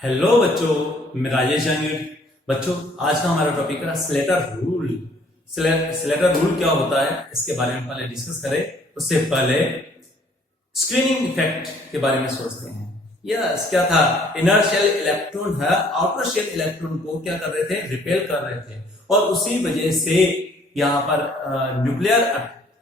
Hello बच्चों, मैं राजेश जांगीर। बच्चों, आज का हमारा टॉपिक है स्लेटर रूल। स्लेटर रूल क्या होता है इसके बारे में पहले डिस्कस करें। उससे पहले स्क्रीनिंग इफेक्ट के बारे में सोचते हैं। यस, क्या था? इनर शेल इलेक्ट्रॉन है, आउटर शेल इलेक्ट्रॉन को क्या कर रहे थे? रिपेल कर रहे थे। और उसी वजह से यहाँ पर न्यूक्लियर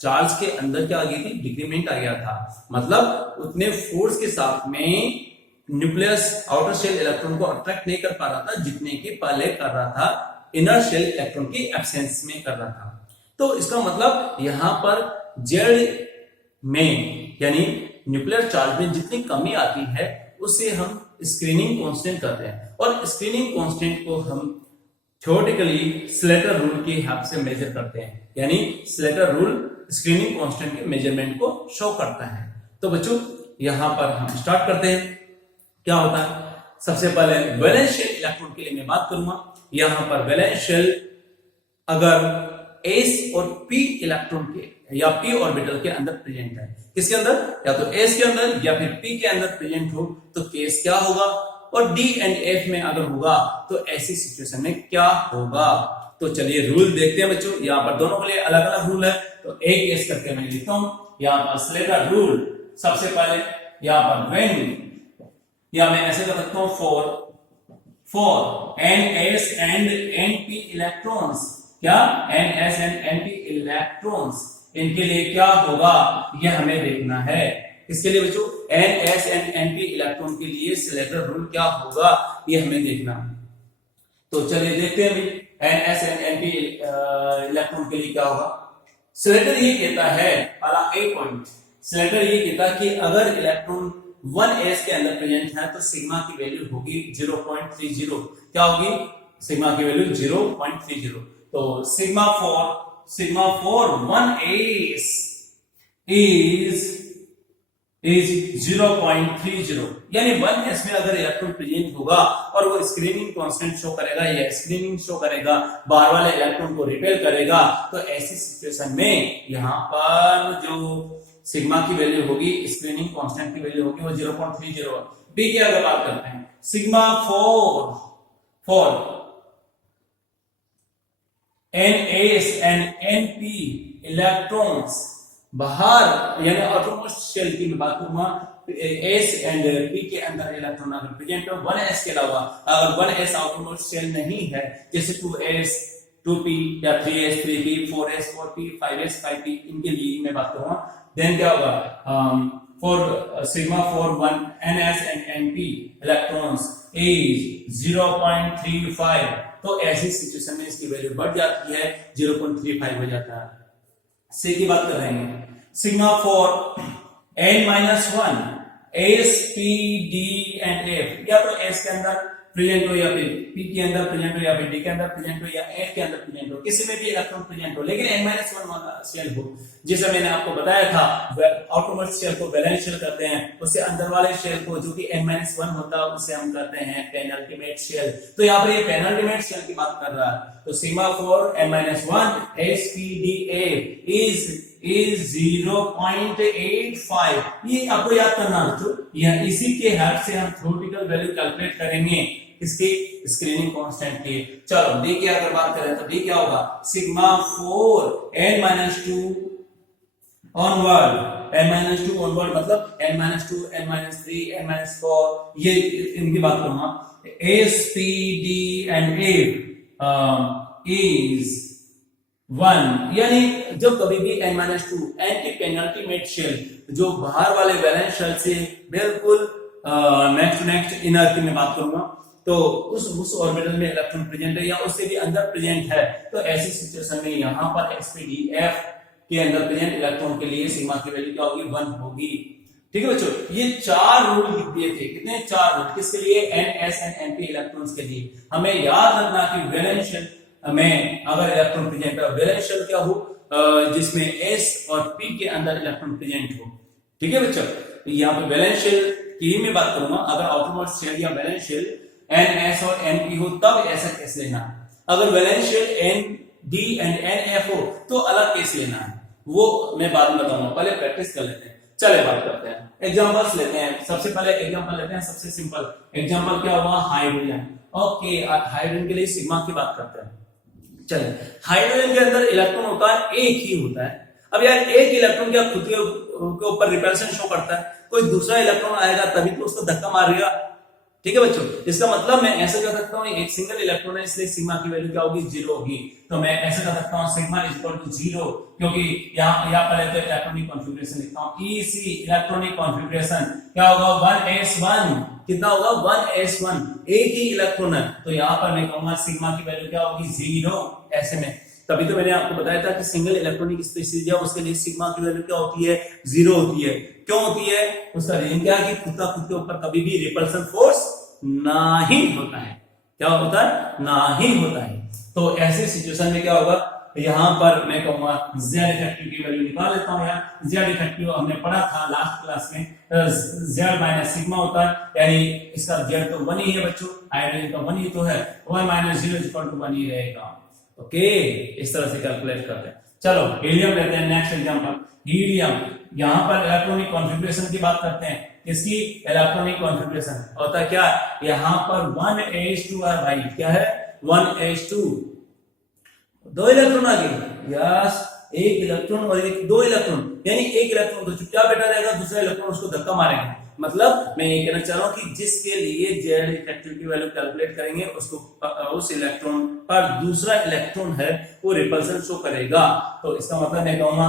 चार्ज के अंदर क्या आ गई थी? डिक्रीमेंट आ गया था। मतलब उतने फोर्स के साथ में न्यूक्लियस आउटर शेल इलेक्ट्रॉन को अट्रैक्ट नहीं कर पा रहा था जितने की पहले कर रहा था इनर शेल इलेक्ट्रॉन की एब्सेंस में कर रहा था। तो इसका मतलब यहां पर जेड में यानी न्यूक्लियर चार्ज में जितनी कमी आती है उसे हम स्क्रीनिंग कांस्टेंट कहते हैं। और स्क्रीनिंग कांस्टेंट को हम थ्योरेटिकली स्लेटर रूल की हेल्प से मेजर करते हैं। यानी स्लेटर रूल स्क्रीनिंग कांस्टेंट के मेजरमेंट को शो करता है। तो बच्चों, यहां पर हम स्टार्ट करते हैं। क्या होता है? सबसे पहले वैलेंस शेल इलेक्ट्रॉन के लिए मैं बात करूंगा। यहां पर वैलेंस शेल अगर s और p इलेक्ट्रॉन के या p ऑर्बिटल के अंदर प्रेजेंट है, किसके अंदर? या तो s के अंदर या फिर p के अंदर प्रेजेंट हो तो केस क्या होगा? और d एंड f में अगर होगा तो ऐसी सिचुएशन में क्या होगा? तो चलिए रूल देखते हैं बच्चों। यहाँ पर दोनों के लिए अलग अलग रूल है, तो एक केस करके मैं लिखता हूं। यहाँ पर स्लेटर रूल सबसे पहले यहाँ पर व्हेन, या मैं ऐसे कर सकता हूं for NS and NP electrons. क्या? NS एंड NP इलेक्ट्रॉन्स, इनके लिए क्या होगा यह हमें देखना है। इसके लिए बच्चों NS एंड NP इलेक्ट्रॉन के लिए स्लेटर रूल क्या होगा यह हमें देखना है। तो चलिए देखते हैं अभी NS एंड NP इलेक्ट्रॉन के लिए क्या होगा। स्लेटर ये कहता है, पहला ए पॉइंट, स्लेटर ये कहता है कि अगर इलेक्ट्रॉन 1s के अंदर प्रेजेंट है तो सिग्मा की वैल्यू होगी 0.30। क्या होगी? सिग्मा की वैल्यू 0.30। तो सिग्मा फॉर 1s इज 0.30। यानी 1s में अगर इलेक्ट्रॉन प्रेजेंट होगा और वो स्क्रीनिंग कांस्टेंट शो करेगा या स्क्रीनिंग शो करेगा, बाहर वाले इलेक्ट्रॉन को रिपेल करेगा, तो ऐसी सिचुएशन में यहां पर जो सिग्मा की वैल्यू होगी, स्क्रीनिंग कांस्टेंट की वैल्यू होगी वो 0.30। बी की अगर बात करते हैं, sigma for NS and NP electrons बाहर यानी आउटरमोस्ट शेल की मैं बात करूंगा, S एंड P के अंदर इलेक्ट्रॉन अगर प्रेजेंट हो 1s के अलावा, अगर 1s आउटरमोस्ट शेल नहीं है, जैसे 2s 2p या 3s 3p 4s 4p 5s 5p, इनके लिए मैं बात करूंगा। देन क्या होगा? For sigma for 1 NS and NP electrons is 0.35। तो ऐसी सिचुएशन में इसकी वैल्यू बढ़ जाती है, 0.35 हो जाता है। सी की बात कर रहे हैं, sigma for n-1 S P D and F, या तो S के अंदर प्रेजेंट हो या फिर P के अंदर प्रेजेंट हो या फिर D के अंदर प्रेजेंट हो या F के अंदर प्रेजेंट हो, किसी में भी इलेक्ट्रॉन प्रेजेंट हो, लेकिन n-1 शेल हो। जैसे मैंने आपको बताया था, आउटरमोस्ट शेल को वैलेंस शेल कहते हैं, उससे अंदर वाले शेल को जो कि n-1 होता है उसे हम कहते हैं पेनल्टीमेट शेल। तो यहाँ पर ये पेनल्टीमेट शेल की बात कर रहा है। तो sigma for n-1 S P D F is 0.85। ये आपको याद करना है, यह इसी के हेल्प से हम थ्योरेटिकल वैल्यू कैलकुलेट करेंगे इसकी स्क्रीनिंग कांस्टेंट की। चलो डी की अगर बात करें तो डी क्या होगा? सिग्मा फॉर n-2 ऑनवर्ड मतलब n-2 n-3 n-4, ये इनकी बात करूंगा। S P D and A is 1, यानी जब कभी भी n-2 एंटी पेनल्टीमेट शेल जो बाहर वाले वैलेंस शेल से बिल्कुल नेक्स्ट इनर की मैं बात करूंगा, तो उस ऑर्बिटल में इलेक्ट्रॉन प्रेजेंट है या उससे भी अंदर प्रेजेंट है, तो ऐसी सिचुएशन में यहां पर SPDF के अंदर प्रेजेंट इलेक्ट्रॉन के लिए सिग्मा की वैल्यू क्या होगी? 1 होगी। ठीक है बच्चों, ये 4 रूल लिख दिए थे। कितने? 4 रूल। किसके लिए? NS एंड NP इलेक्ट्रॉन्स के लिए। हमें याद रखना कि वैलेंस शेल में अगर इलेक्ट्रॉन प्रेजेंट है, वैलेंस शेल क्या हो? जिसमें S और P के अंदर इलेक्ट्रॉन प्रेजेंट हो। ठीक है बच्चों, यहाँ पे वैलेंस शेल की मैं बात करूंगा। अगर आउटरमोस्ट शेल या वैलेंस शेल NS और NP हो तब ऐसा केस लेना है। अगर valence shell ND and NF हो तो अलग केस लेना है, वो मैं बाद में बताऊंगा। पहले प्रैक्टिस कर लेते हैं। चले बात करते हैं, एग्जांपल्स लेते हैं। सबसे पहले एग्जांपल लेते हैं, सबसे सिंपल एग्जांपल क्या हुआ, हाइड्रोजन। ओके, हाइड्रोजन के लिए सिग्मा की बात करते हैं। चलिए, हाइड्रोजन के अंदर इलेक्ट्रॉन होता है, एक ही होता है। अब यार एक इलेक्ट्रॉन क्या खुद के ऊपर रिपल्शन शो करता है, कोई दूसरा इलेक्ट्रॉन आएगा तभी तो उसको धक्का मारेगा। ठीक है बच्चों, इसका मतलब मैं ऐसे कर सकता हूँ, एक सिंगल इलेक्ट्रॉन है इसलिए सिग्मा की वैल्यू क्या होगी, 0 होगी। तो मैं ऐसे कर सकता हूँ सिग्मा इज इक्वल टू 0, क्योंकि यहाँ पर तो इलेक्ट्रॉनिक कॉन्फ़िगरेशन लिखता हूँ, EC इलेक्ट्रॉनिक कॉन्फ़िगरेशन क्या होगा, 1s1। कितना होगा, 1s1, एक ही इलेक्ट्रॉन है। तो यहाँ पर मैं कहूंगा सिग्मा की वैल्यू क्या होगी, 0। ऐसे में तभी तो मैंने आपको बताया था कि सिंगल इलेक्ट्रॉनिक स्पीशीज है उसके लिए सिग्मा की वैल्यू क्या होती है, 0 होती है। क्यों होती है, उसका रीजन क्या है कि खुद के ऊपर कभी भी रिपल्सन फोर्स नहीं होता है। क्या होता है, नहीं होता है। तो ऐसे सिचुएशन में क्या होगा, यहां पर मैं कहूंगा Z इफेक्टिव की वैल्यू निकाल लेता हूं। यार Z इफेक्टिव हमने पढ़ा था लास्ट क्लास में, Z माइनस सिग्मा होता है, यानी इसका Z तो 1 ही है बच्चों, हाइड्रोजन का 1 ही तो है, 1 माइनस 0 इज इक्वल टू 1 ही रहेगा। ओके, इस तरह से कैलकुलेट करते हैं। चलो हीलियम लेते हैं, नेक्स्ट एग्जांपल हीलियम। यहां पर इलेक्ट्रॉनिक कॉन्फ़िगरेशन की बात करते हैं, किसकी, इलेक्ट्रॉनिक कॉन्फ़िगरेशन होता है क्या, यहां पर 1s2 है भाई, क्या है, 1s2। दो इलेक्ट्रॉन आ गए, यस, एक इलेक्ट्रॉन और एक, दो इलेक्ट्रॉन, यानी एक इलेक्ट्रॉन तो चुपचाप बैठा रहेगा, दूसरा इलेक्ट्रॉन उसको धक्का मारेगा। मतलब मैं ये कहना चाह रहा हूं कि जिसके लिए Z इफेक्टिव की वैल्यू कैलकुलेट करेंगे उसको उस इलेक्ट्रॉन पर दूसरा इलेक्ट्रॉन है वो रिपल्सन शो करेगा। तो इसका मतलब मैं कहूंगा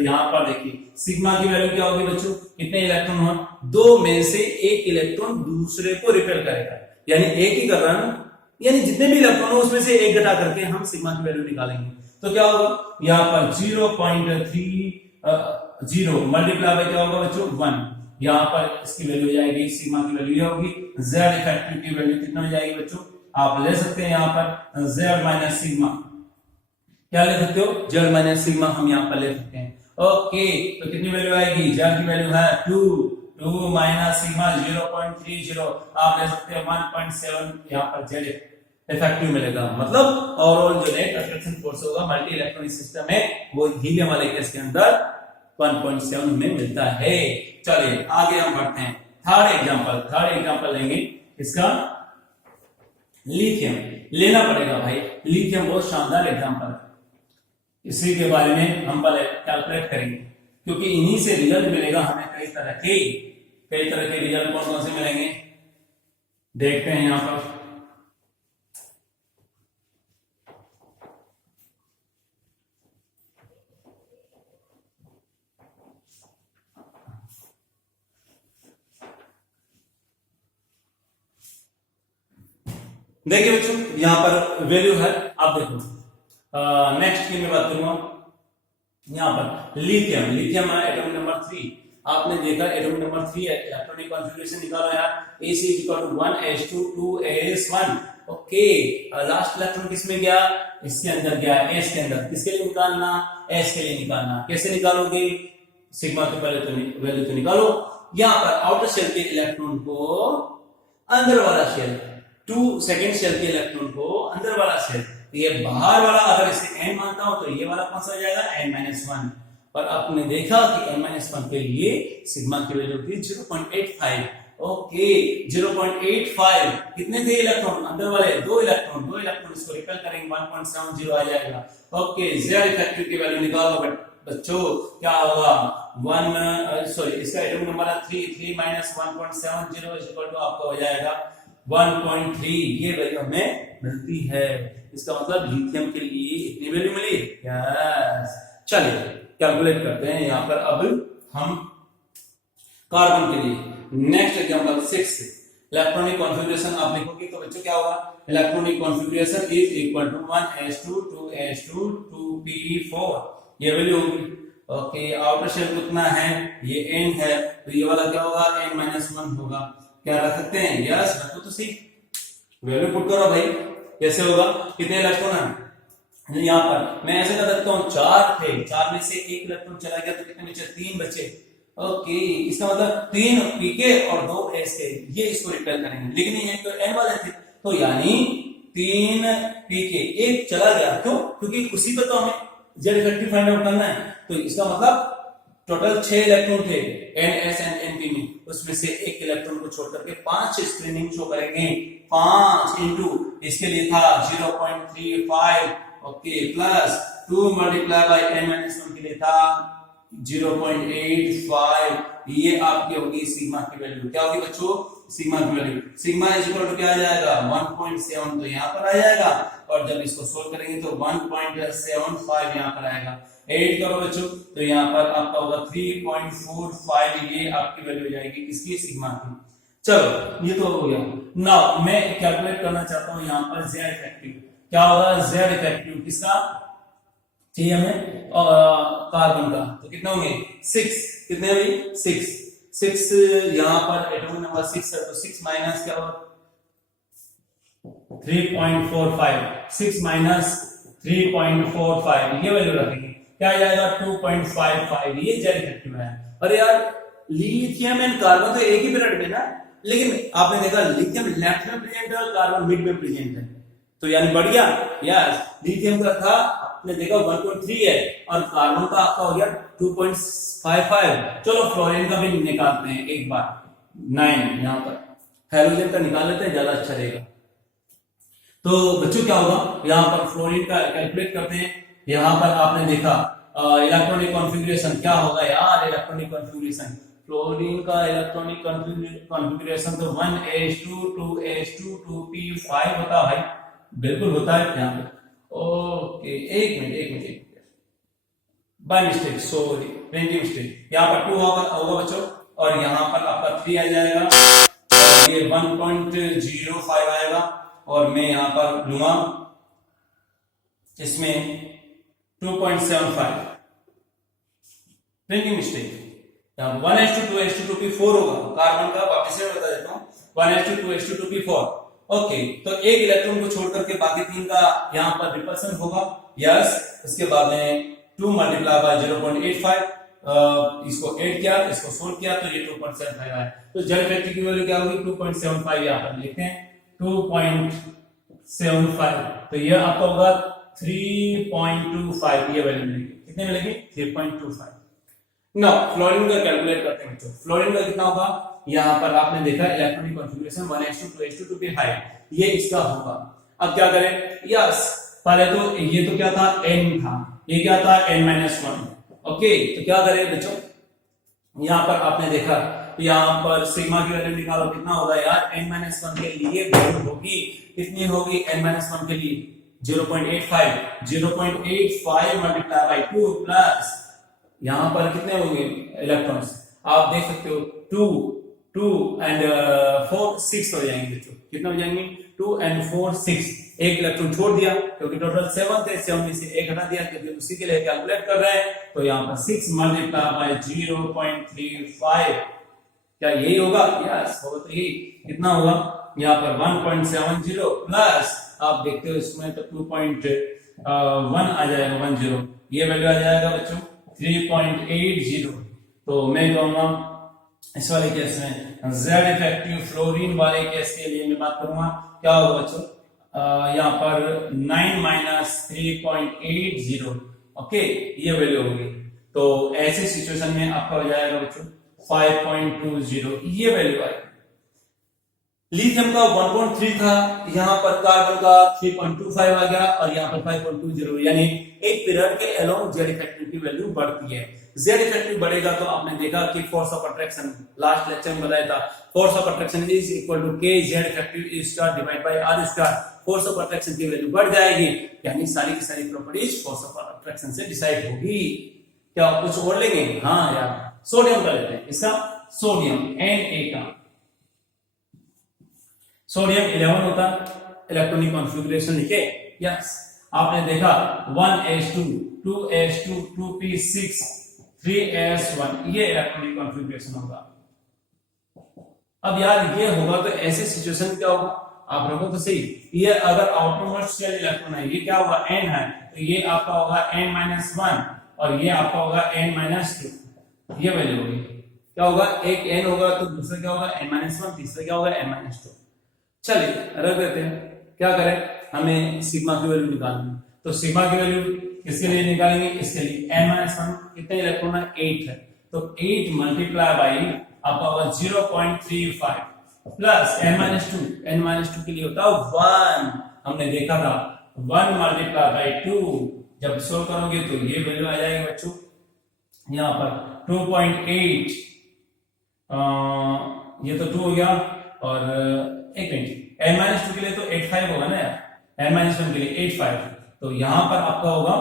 यहाँ पर देखिए सिग्मा की वैल्यू क्या होगी बच्चों, कितने इलेक्ट्रॉन हो, दो में से एक इलेक्ट्रॉन दूसरे को रिपेल करेगा, यानी एक ही कर रहा है ना, यानी जितने भी इलेक्ट्रॉन हो उसमें से एक घटा करके हम सिग्मा की वैल्यू निकालेंगे। तो क्या होगा, यहाँ पर 0.30 मल्टीप्लाई बाय क्या होगा बच्चों, 1। यहाँ पर इसकी वैल्यू हो जाएगी, सिग्मा की वैल्यू ये होगी, Z इफेक्टिव की वैल्यू कितना हो जाएगी बच्चों, आप ले सकते हैं यहाँ पर Z माइनस सिग्मा, क्या ले सकते हो, Z माइनस सिग्मा हम यहाँ पर ले सकते हैं। ओके, तो कितनी वैल्यू आएगी, Z की वैल्यू है 2 माइनस सिग्मा 0.30, आप ले सकते हैं 1.7, यहाँ पर Z इफेक्टिव मिलेगा। मतलब ओवरऑल जो नेट अट्रैक्शन फोर्स होगा मल्टी इलेक्ट्रॉनिक सिस्टम में वो हीलियम वाले केस के अंदर 1.7 में मिलता है। चलिए आगे हम बढ़ते हैं, थर्ड एग्जांपल लेंगे इसका, लिथियम लेना पड़ेगा भाई, लिथियम बहुत शानदार एग्जांपल है, इसी के बारे में हम पहले कैलकुलेट करेंगे क्योंकि इन्हीं से रिजल्ट मिलेगा हमें कई तरह के रिजल्ट कौन कौन से मिलेंगे, देखते हैं यहां पर। देखिए बच्चों यहां पर वैल्यू है, आप देखो नेक्स्ट की मैं बात करूंगा, यहां पर लिथियम है एटम नंबर 3, आपने देखा एटम नंबर 3 है, इलेक्ट्रॉनिक कॉन्फ़िगरेशन निकालो यार, AC = 1s2 2s1। Okay, last electron किसमें गया, इसके अंदर गया, S के अंदर, किसके लिए निकालना, S के लिए निकालना। कैसे निकालोगे, सिग्मा के पहले तो वैल्यू तो निकालो, यहां पर आउटर शेल के इलेक्ट्रॉन को अंदर वाला शेल, 2 सेकंड शेल के इलेक्ट्रॉन को अंदर वाला शेल, ये बाहर वाला अगर इसे n मानता हूं तो ये वाला कौन सा हो जाएगा, n-1। पर आपने देखा कि n-1 के लिए सिग्मा की वैल्यू थी 0.85। ओके, 0.85, कितने थे इलेक्ट्रॉन अंदर वाले, दो इलेक्ट्रॉन इसको रिपेल करेंगे 1.70 आ जाएगा। ओके, Z इफेक्टिव की वैल्यू निकालो बच्चों, क्या होगा, इसका एटम नंबर है 3 माइनस 1.70 इज इक्वल टू आपका हो जाएगा 1.3, ये वैल्यू हमें मिलती है। इसका मतलब लिथियम के लिए इतनी वैल्यू मिली। यस, चलिए कैलकुलेट करते हैं यहां पर अब हम कार्बन के लिए। नेक्स्ट एग्जांपल 6, इलेक्ट्रॉनिक कॉन्फ़िगरेशन आप लिखोगे तो बच्चों क्या होगा, electronic configuration is equal to 1s2 2s2 2p4, ये वैल्यू होगी। ओके, आउटर शेल कितना है, ये n है, तो ये वाला क्या होगा, n-1 होगा। क्या रख सकते हैं, यस रखो तो सही, वैल्यू पुट करो भाई, कैसे होगा, कितने इलेक्ट्रॉन है यहाँ पर, मैं ऐसे कर सकता हूँ 4 थे, 4 में से एक इलेक्ट्रॉन चला गया तो कितने बचे, 3 बचे। ओके, इसका मतलब 3 pk और 2 s के, ये इसको रिपेल करेंगे, लेकिन ये तो n वाले थे, तो यानी 3 pk, एक चला गया, क्यों, क्योंकि उसी पर तो हमें Z इफेक्टिव फाइंड आउट करना है, तो इसका मतलब टोटल 6 इलेक्ट्रॉन थे n s and n p में, उसमें से एक इलेक्ट्रॉन को छोड़ करके 5 स्क्रीनिंग शो करेंगे। 5 इंटू इसके लिए था 0.35, okay, plus 2 multiply by n minus 1 के लिए था 0.85। ये आपकी होगी सिग्मा की वैल्यू। क्या होगी बच्चों? सिग्मा की value. Sigma is equal to क्या आ जाएगा? 1.7 तो यहाँ पर आ जाएगा, और जब इसको सोल्व करेंगे तो 1.75 यहाँ पर आएगा। ऐड करो बच्चों तो यहाँ पर आपका होगा 3.45। ये आपकी वैल्यू हो जाएगी किसकी? सिग्मा की। चलो ये तो हो गया। नाउ मैं कैलकुलेट करना चाहता हूँ यहाँ पर जेड इफेक्टिव। क्या होगा? जेड इफेक्टिव किसका चाहिए हमें? कार्बन का। तो कितना होंगे? 6। कितने हुई? 6 यहाँ पर एटॉमिक नंबर 6 है, तो 6 माइनस क्या होगा? 3.45। 6 माइनस 3.45 ये वैल्यू रखेंगे, क्या आ जाएगा? 2.55। ये जेड इफेक्टिव है। अरे यार, लिथियम एंड कार्बन तो एक ही पीरियड में ना, लेकिन आपने देखा लिथियम लेफ्ट में प्रेजेंट है और कार्बन मिड में प्रेजेंट है, तो यानी बढ़ गया। यस, लिथियम का था आपने देखा 1.3 है, और कार्बन का आपका हो गया 2.55। चलो फ्लोरीन का भी निकालते हैं एक बार। 9 यहाँ पर हाइड्रोजन का निकाल लेते हैं, ज्यादा अच्छा रहेगा। तो बच्चों क्या होगा? यहाँ पर फ्लोरीन का कैलकुलेट करते हैं। यहाँ पर आपने देखा इलेक्ट्रॉनिक कॉन्फ़िगरेशन क्या होगा यार? इलेक्ट्रॉनिक कॉन्फ़िगरेशन फ्लोरीन का इलेक्ट्रॉनिक कॉन्फ़िगरेशन तो 1s2 2s2 2p5 होता है भाई, बिल्कुल होता है यहाँ पे। ओके, एक minute by mistake, sorry, printing mistake. यहाँ पर 2 होगा बच्चों, और यहाँ पर आपका 3 आ जाएगा, और ये 1.05 आएगा, और मैं यहाँ पर लूंगा इसमें 2.75। Printing mistake. 1s2 2s2 2p4 होगा कार्बन का, वापस से बता देता हूँ, 1s2 2s2 2p4। ओके, तो एक इलेक्ट्रॉन को छोड़ करके बाकी 3 का यहाँ पर रिपल्सन होगा। यस, उसके बाद में 2 मल्टीप्लाई बाय 0.85, इसको ऐड किया, इसको सोल्व किया, तो ये 2.75 आया। तो जेड इफेक्टिव की वैल्यू क्या होगी? 2.75। यहाँ पर लिखते हैं 2.75, तो ये आपका होगा 3.25। ये वैल्यू मिलेगी, कितने मिलेगी? 3.25। नाउ फ्लोरीन का कैलकुलेट करते हैं। तो फ्लोरीन का कितना होगा? यहाँ पर आपने देखा electronic configuration 1s2 2s2 2p5, ये इसका होगा। अब क्या करें? यस, पहले तो ये तो क्या था? n था, ये क्या था? n-1। ओके, तो क्या करें बच्चों? यहाँ पर आपने देखा, तो यहाँ पर सिग्मा की वैल्यू निकालो, कितना होगा यार? n-1 के लिए वैल्यू होगी, कितनी होगी n-1 के लिए? 0.85। 0.85 मल्टीप्लाई बाय 2 प्लस यहाँ पर कितने होंगे इलेक्ट्रॉन्स? आप देख सकते हो 2 एंड 4 6 हो जाएंगे बच्चों। कितने हो जाएंगे? 2 एंड 4 6। एक इलेक्ट्रॉन छोड़ दिया क्योंकि टोटल 7 थे, 7 में से एक हटा दिया क्योंकि उसी के लिए कैलकुलेट कर रहे हैं। तो यहाँ पर 6 मल्टीप्लाई बाय 0.35, क्या यही होगा? यस, होगा। तो यही कितना होगा? यहाँ पर 1.70 प्लस आप देखते हो इसमें तो 2.1 आ जाएगा, 10। ये वैल्यू आ जाएगा बच्चों 3.80। तो मैं कहूंगा इस वाले केस में जेड इफेक्टिव फ्लोरीन वाले केस के लिए मैं बात करूंगा, क्या होगा बच्चों? यहाँ पर 9 माइनस 3.80, ओके, ये वैल्यू होगी। तो ऐसे सिचुएशन में आपका हो जाएगा बच्चों 5.20, ये वैल्यू आएगी। लिथियम का 1.3 था, यहाँ पर कार्बन का 3.25 आ गया, और यहाँ पर 5.20, यानी एक पीरियड के अलोंग जेड इफेक्टिव की वैल्यू बढ़ती है। जेड इफेक्टिव बढ़ेगा तो आपने देखा कि force of attraction, last lecture में बताया था, force of attraction is equal to K Z effective star divide by R star. Force of attraction की वैल्यू बढ़ जाएगी, यानी सारी की सारी प्रॉपर्टीज फोर्स ऑफ अट्रैक्शन से डिसाइड होगी। क्या कुछ और लेंगे? हाँ यार, सोडियम का लेते हैं। इसका सोडियम Na का सोडियम 11 होता, इलेक्ट्रॉनिक कॉन्फ़िगरेशन लिखे। यस, आपने देखा 1s2 2s2 2p6 3s1, ये इलेक्ट्रॉनिक कॉन्फ़िगरेशन होगा। अब यार ये होगा तो ऐसे सिचुएशन में क्या होगा? आप रखो तो सही, ये अगर आउटरमोस्ट शेल इलेक्ट्रॉन है, ये क्या होगा? n है, तो ये आपका होगा n-1, और ये आपका होगा n-2। ये वैल्यू होगी, क्या होगा? एक n होगा तो दूसरा क्या होगा? n-1, तीसरा क्या होगा? n-2। चलिए रख देते हैं। क्या करें? हमें सिग्मा की वैल्यू निकालनी, तो सिग्मा की वैल्यू किसके लिए निकालेंगे? इसके लिए n-1 कितने इलेक्ट्रॉन है? 8 है, तो 8 मल्टीप्लाई बाई आपका होगा 0.35 प्लस n-2 के लिए होता है 1, हमने देखा था 1 मल्टीप्लाई बाई 2, जब सोल्व करोगे तो ये वैल्यू आ जाएगी बच्चों यहाँ पर 2.8, ये तो 2 हो गया, और एक मिनट n-2 के लिए तो 85 होगा ना यार, n-1 के लिए 85, तो यहां पर आपका होगा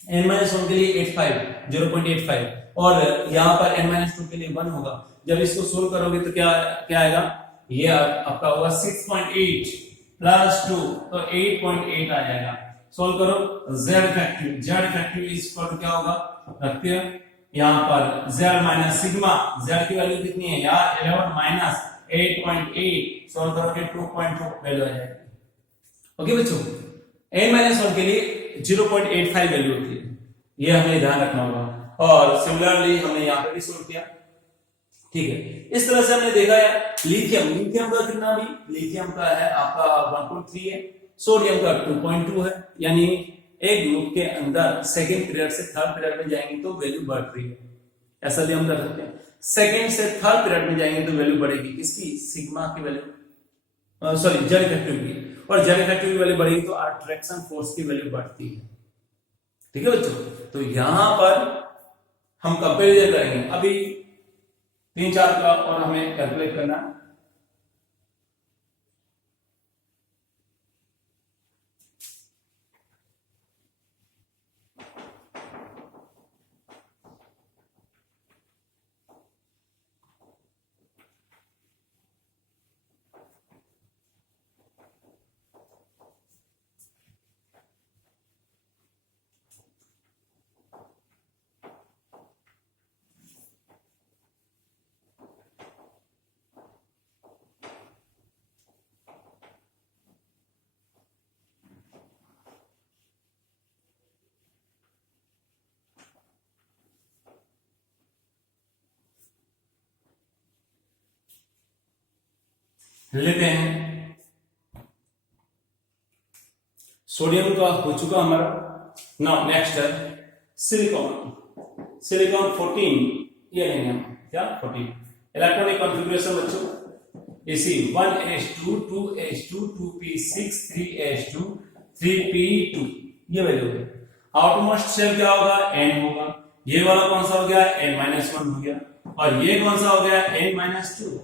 n-1 के लिए 85 0.85, और यहां पर n-2 के लिए 1 होगा। जब इसको सोल्व करोगे तो क्या क्या आएगा, ये आपका होगा 6.8 प्लस 2, तो 8.8 आ जाएगा। सोल्व करो, z factor is equal to क्या होगा, रखते हैं यहां पर z माइनस सिग्मा, z की वैल्यू कितनी है यार 11 माइनस 8.8, सोल्व करोगे 2.2 वैल्यू आ जाएगी। ओके बच्चों, n-1 के लिए 0.85 वैल्यू होती है, ये हमें ध्यान रखना होगा, और सिमिलरली हमने यहाँ पे भी सोल्व किया। ठीक है, इस तरह से हमने देखा है लिथियम का कितना भी, लिथियम का है आपका 1.3 है, सोडियम का 2.2 है, यानी एक ग्रुप के अंदर सेकंड पीरियड से थर्ड पीरियड में जाएंगे तो वैल्यू बढ़ रही है, ऐसा भी हम कर सकते हैं। सेकंड से थर्ड पीरियड में जाएंगे तो वैल्यू बढ़ेगी, किसकी, सिग्मा की वैल्यू, सॉरी जेड इफेक्टिव की, और जेड इफेक्टिव की वैल्यू बढ़ेगी तो अट्रैक्शन फोर्स की वैल्यू बढ़ती है। ठीक है बच्चों, तो यहां पर हम कंपेरिजन करेंगे, अभी 3-4 का और हमें कैलकुलेट करना है। लेते हैं, सोडियम का हो चुका हमारा। नाउ नेक्स्ट है सिलिकॉन, सिलिकॉन 14, ये लेंगे हम क्या 14। इलेक्ट्रॉनिक कॉन्फ़िगरेशन बच्चों इसी 1s2 2s2 2p6 3s2 3p2, ये वैल्यू है। आउटमोस्ट शेल क्या होगा, n होगा, ये वाला कौन सा हो गया n-1 हो गया, और ये कौन सा हो गया n-2।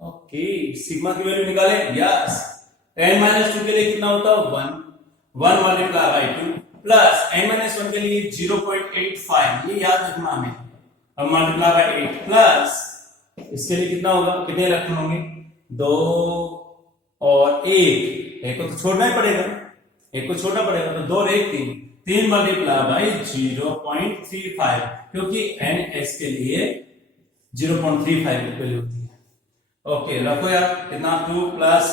ओके, सिग्मा की वैल्यू निकाले, यस, n-2 के लिए कितना होता है 1 मल्टीप्लाई बाई 2 प्लस n-1 के लिए 0.85, ये याद रखना हमें, अब मल्टीप्लाई बाई 8 प्लस इसके लिए कितना होगा, कितने इलेक्ट्रॉन होंगे 2 और 1 को तो छोड़ना ही पड़ेगा, 1 को छोड़ना पड़ेगा, तो 2 और 1 3 मल्टीप्लाई बाई 0.35, क्योंकि ns के लिए 0.35 वैल्यू होती है। ओके रखो यार, कितना 2 प्लस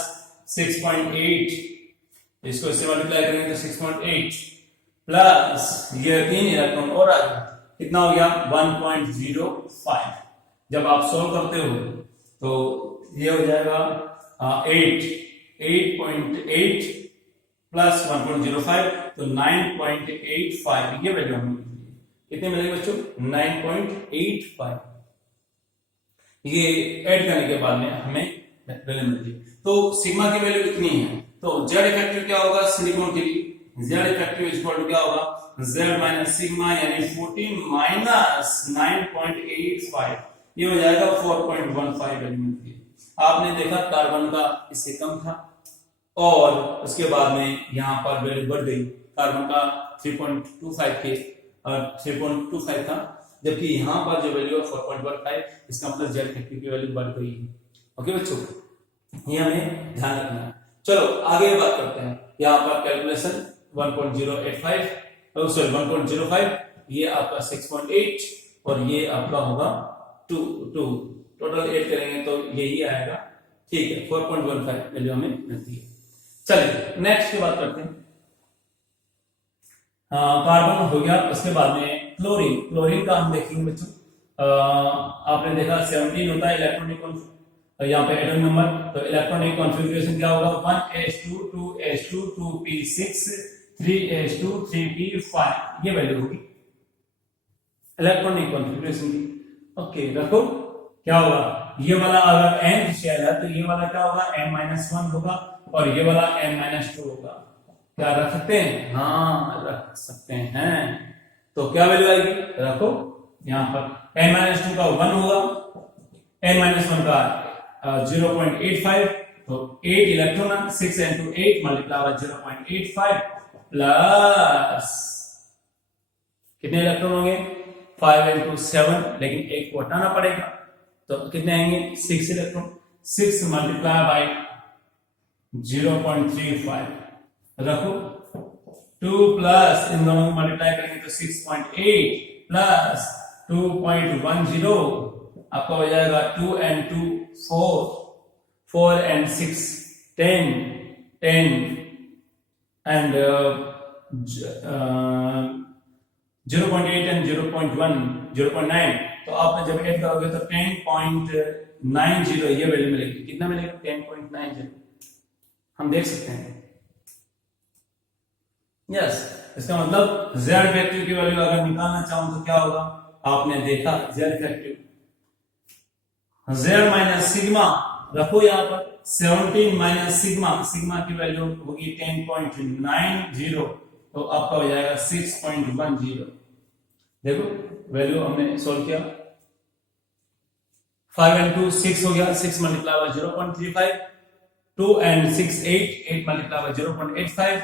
6.8, इसको इससे मल्टीप्लाई करेंगे तो 6.8 प्लस ये 3 इलेक्ट्रॉन और आ गया, कितना हो गया 1.05। जब आप सोल्व करते हो तो ये हो जाएगा 8.8 प्लस 1.05, तो 9.85, ये वैल्यू हमें कितने मिलेगी बच्चों 9.85। ये ऐड करने के बाद में हमें वैल्यू मिलती है। तो सिग्मा की वैल्यू कितनी है, तो जेड इफेक्टिव क्या होगा सिलिकॉन के लिए, जेड इफेक्टिव इक्वल टू क्या होगा जेड माइनस सिग्मा, यानी 14 माइनस 9.85, ये हो जाएगा 4.15 वैल्यू मिलती है। आपने देखा कार्बन का इससे कम था, और उसके बाद में यहाँ पर वैल्यू बढ़ गई, कार्बन का 3.25 थे और 3.25 था, जबकि यहां पर जो वैल्यू है 4.15, इसका मतलब जेड इफेक्टिव की वैल्यू बढ़ गई है। ओके बच्चों, ये हमें ध्यान रखना है। चलो आगे बात करते हैं, यहाँ पर कैलकुलेशन 1.085, सॉरी 1.05, ये आपका 6.8 और ये आपका होगा 2, टोटल 8 करेंगे तो यही आएगा। ठीक है, 4.15 वैल्यू हमें मिलती है। चलिए नेक्स्ट की बात करते हैं। कार्बन हो गया, उसके बाद में क्लोरीन का हम देखेंगे बच्चों। आपने देखा 17 होता है इलेक्ट्रॉनिक, यहाँ पे एटॉमिक नंबर, तो इलेक्ट्रॉनिक कॉन्फ़िगरेशन क्या होगा 1s2 2s2 2p6 3s2 3p5, ये वैल्यू होगी। इलेक्ट्रॉनिक कॉन्फ़िगरेशन की। ओके रखो, क्या होगा, ये वाला अगर n शेल है तो ये वाला क्या होगा, n-1 होगा और ये वाला n-2 होगा। क्या रख सकते हैं? हाँ रख सकते हैं। तो क्या वैल्यू आएगी, रखो यहाँ पर n-2 का 1 होगा, n-1 का 0.85, तो 8 electron, 6 into 8 multiply by 0.85 plus कितने इलेक्ट्रॉन होंगे, 5 into 7, लेकिन एक को हटाना पड़ेगा तो कितने आएंगे, 6 इलेक्ट्रॉन, 6 मल्टीप्लाई बाय 0.35 रखो, 2 प्लस इन दोनों को मल्टीप्लाई करेंगे तो 6.8 प्लस 2.10 आपका हो जाएगा 2 and 2 4, 4 and 6 10 and 0.8 and 0.1 0.9, तो आप जब ऐड करोगे तो 10.90 ये वैल्यू मिलेगी। कितना मिलेगा, 10.90, हम देख सकते हैं। यस, इसका मतलब z इफेक्टिव की वैल्यू अगर निकालना चाहूं तो क्या होगा, आपने देखा z effective z minus sigma रखो यहाँ पर 17 माइनस सिग्मा, सिग्मा की वैल्यू होगी 10.90, तो आपका हो जाएगा 6.10। देखो वैल्यू हमने सोल्व किया, 5 and 2 6 हो गया, 6 multiply by 0.35, 2 and 6 8, 8 multiply by 0.85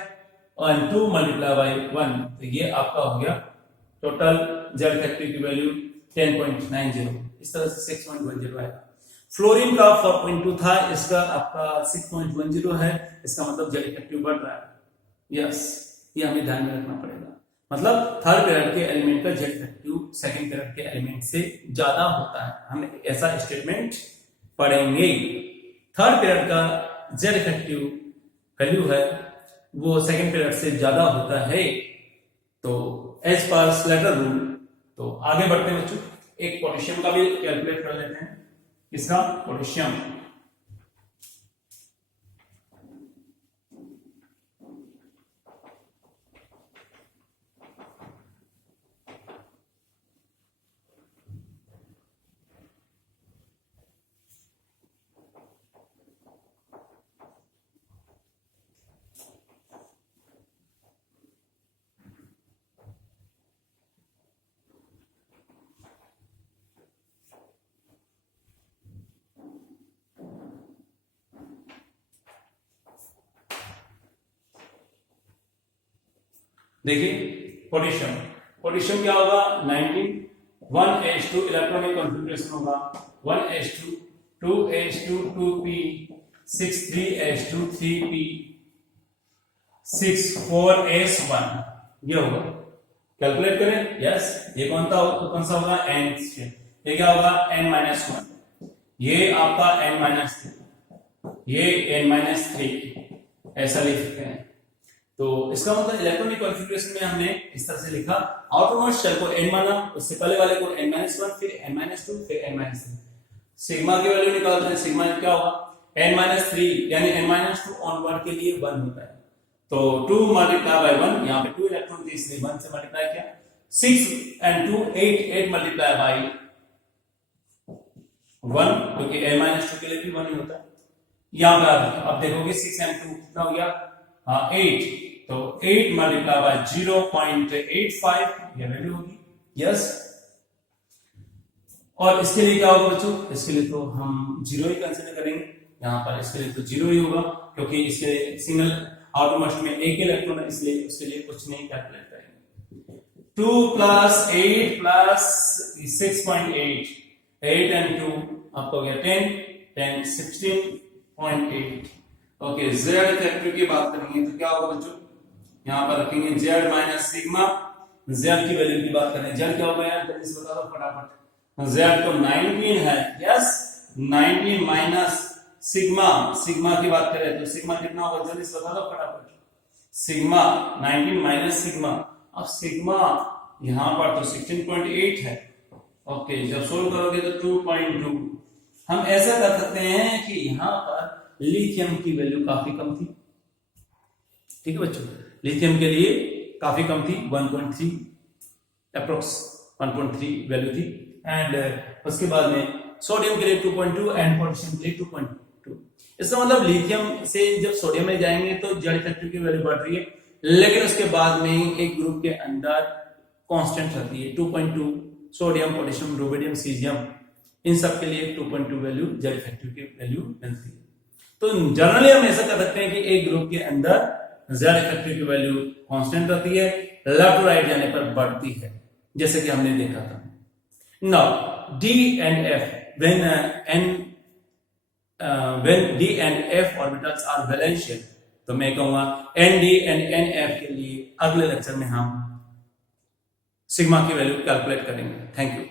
और 2 मल्टीप्लाई बाय 1, तो ये आपका हो गया टोटल z इफेक्टिव की वैल्यू 10.90, इस तरह से 6.10 है। फ्लोरीन का 4.2 था, इसका आपका 6.10 है, इसका मतलब z इफेक्टिव बढ़ रहा है। यस, ये हमें ध्यान में रखना पड़ेगा, मतलब थर्ड पीरियड के एलिमेंट का z इफेक्टिव सेकंड पीरियड के एलिमेंट से ज्यादा होता है, हम ऐसा स्टेटमेंट पढ़ेंगे। थर्ड पीरियड का z इफेक्टिव वैल्यू है वो सेकंड पीरियड से ज्यादा होता है, तो एज पर स्लेटर रूल। तो आगे बढ़ते हैं बच्चों, एक पोटेशियम का भी कैलकुलेट कर लेते हैं, इसका पोटेशियम देखिए, पोटेशियम पोटेशियम क्या होगा, 19 1s2 इलेक्ट्रॉनिक कॉन्फ़िगरेशन होगा, 1s2 2s2 2p 6 3s2 3p 6 4s1, ये होगा। कैलकुलेट करें। यस, ये कौन सा होगा, n, ये क्या होगा n-1, ये आपका n-3, ये n-3, ऐसा लिख सकते हैं। तो इसका मतलब इलेक्ट्रॉनिक कॉन्फ़िगरेशन में हमने इस तरह से लिखा, आउटरमोस्ट शेल को n माना, उससे पहले वाले को n-1, फिर n-2, फिर n-3। सिग्मा की वैल्यू निकालते हैं, सिग्मा क्या होगा, n-3 यानी n-2 ऑनवर्ड के लिए 1 होता है, तो 2 मल्टीप्लाई बाय 1, यहाँ पे 2 इलेक्ट्रॉन थे इसलिए 1 से मल्टीप्लाई किया, 6 and 2 8, 8 मल्टीप्लाई बाय 1, क्योंकि n-2 के लिए भी 1 ही होता है। यहाँ पे अब देखोगे 6 and 2 कितना हो गया, 8, तो 8 मल्टीप्लाई बाय 0.85 ये वैल्यू होगी। यस, और इसके लिए क्या होगा बच्चों, इसके लिए तो हम 0 ही कंसीडर करेंगे, यहाँ पर इसके लिए तो 0 ही होगा, क्योंकि इसके सिंगल आउटमोस्ट में एक इलेक्ट्रॉन है, इसलिए उसके लिए कुछ नहीं कैलकुलेट करेंगे। 2 प्लस 8 प्लस 6.8, 8 and 2 आपको हो गया 10 16.8। ओके, z इफेक्टिव की बात करेंगे तो क्या होगा बच्चों, यहाँ पर रखेंगे z माइनस सिग्मा, z की वैल्यू की बात करें, z क्या होगा यार, जल्दी से बता दो फटाफट, z तो 19 है। यस, 19 माइनस सिग्मा, सिग्मा की बात करें तो सिग्मा कितना होगा, जल्दी से बता दो फटाफट, सिग्मा 19 माइनस सिग्मा, अब सिग्मा यहाँ पर तो 16.8 है। ओके, जब सोल्व करोगे तो 2.2। हम ऐसा कर सकते हैं कि यहाँ पर लिथियम की वैल्यू काफी कम थी, ठीक है बच्चों, लिथियम के लिए काफी कम थी, 1.3 अप्रोक्स, 1.3 वैल्यू थी। एंड उसके बाद में सोडियम के लिए 2.2 एंड पोटेशियम के लिए 2.2। इसका मतलब लिथियम से जब सोडियम में जाएंगे तो जेड इफेक्टिव की वैल्यू बढ़ रही है, लेकिन उसके बाद में एक ग्रुप के अंदर कांस्टेंट रहती है 2.2। सोडियम, पोटेशियम, रुबिडियम, सीजियम, इन सब के लिए 2.2 वैल्यू जेड इफेक्टिव की वैल्यू मिलती है। तो जनरली हम ऐसा कर सकते हैं कि एक ग्रुप के अंदर जेड इफेक्टिव की वैल्यू कांस्टेंट रहती है, लेफ्ट टू राइट जाने पर बढ़ती है, जैसे कि हमने देखा था। Now D and F, when D and F orbitals are वैलेंशियल, तो मैं कहूंगा ND and NF के लिए अगले लेक्चर में हम सिग्मा की वैल्यू कैलकुलेट करेंगे। Thank you.